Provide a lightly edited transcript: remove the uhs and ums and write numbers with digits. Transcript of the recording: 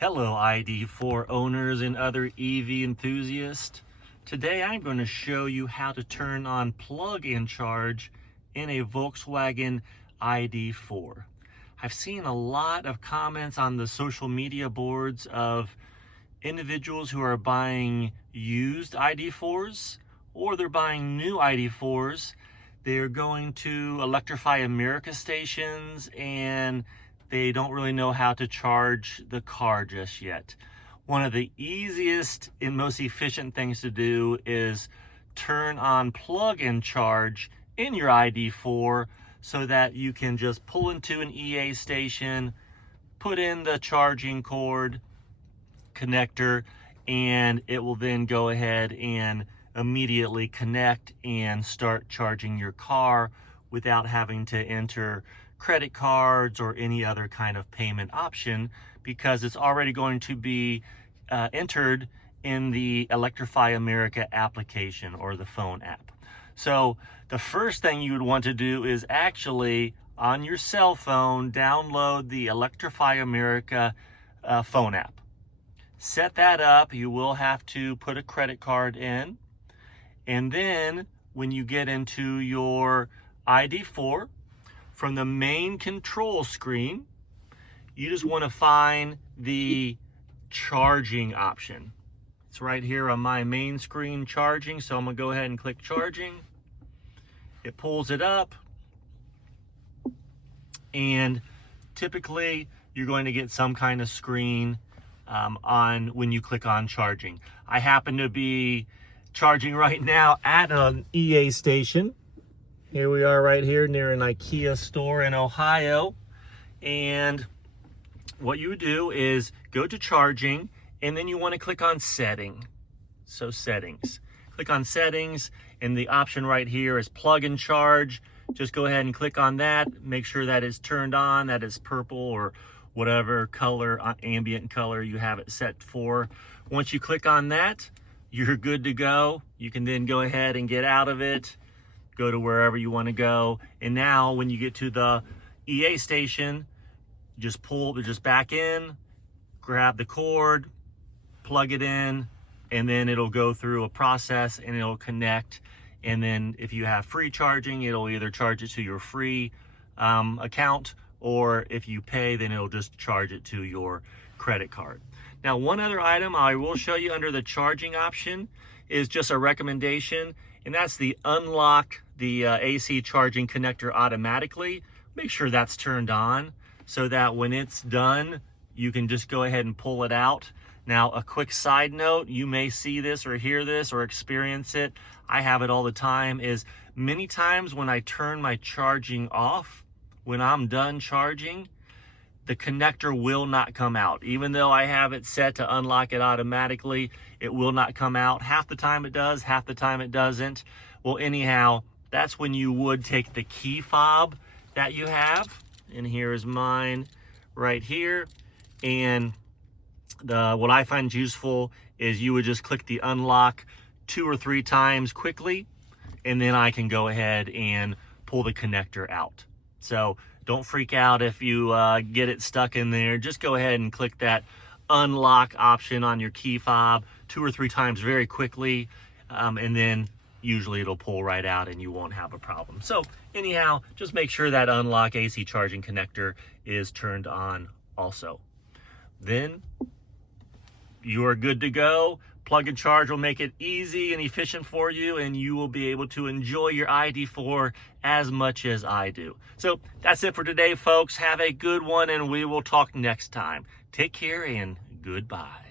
Hello ID.4 owners and other EV enthusiasts. Today I'm going to show you how to turn on plug-in charge in a Volkswagen ID.4. I've seen a lot of comments on the social media boards of individuals who are buying used ID.4s or they're buying new ID.4s. They're going to Electrify America stations and they don't really know how to charge the car just yet. One of the easiest and most efficient things to do is turn on plug-in charge in your ID.4 so that you can just pull into an EA station, put in the charging cord connector, and it will then go ahead and immediately connect and start charging your car without having to enter credit cards or any other kind of payment option, because it's already going to be entered in the Electrify America application or the phone app. So the first thing you would want to do is actually on your cell phone download the Electrify America phone app. Set that up. You will have to put a credit card in, and then when you get into your ID.4, from the main control screen, you just want to find the charging option. It's right here on my main screen, charging. So I'm gonna go ahead and click charging. It pulls it up, and typically you're going to get some kind of screen on when you click on charging. I happen to be charging right now at an EA station. Here we are right here near an IKEA store in Ohio. And what you do is go to charging, and then you want to click on setting. So settings. Click on settings, and the option right here is plug and charge. Just go ahead and click on that. Make sure that is turned on, that is purple or whatever color, ambient color you have it set for. Once you click on that, you're good to go. You can then go ahead and get out of it, go to wherever you want to go. And now when you get to the EA station, just back in, grab the cord, plug it in, and then it'll go through a process and it'll connect. And then if you have free charging, it'll either charge it to your free account, or if you pay, then it'll just charge it to your credit card. Now, one other item I will show you under the charging option is just a recommendation, and that's the unlock the AC charging connector automatically. Make sure that's turned on so that when it's done, you can just go ahead and pull it out. Now, a quick side note, you may see this or hear this or experience it. I have it all the time, is many times when I turn my charging off, when I'm done charging, the connector will not come out. Even though I have it set to unlock it automatically, it will not come out. Half the time it does, half the time it doesn't. Well, anyhow, that's when you would take the key fob that you have, and here is mine right here. And what I find useful is you would just click the unlock 2 or 3 times quickly, and then I can go ahead and pull the connector out. So don't freak out if you get it stuck in there. Just go ahead and click that unlock option on your key fob 2 or 3 times very quickly, and then usually it'll pull right out and you won't have a problem. So anyhow, just make sure that unlock AC charging connector is turned on also. Then you are good to go. Plug and charge will make it easy and efficient for you, and you will be able to enjoy your ID.4 as much as I do. So that's it for today, folks. Have a good one, and we will talk next time. Take care and goodbye.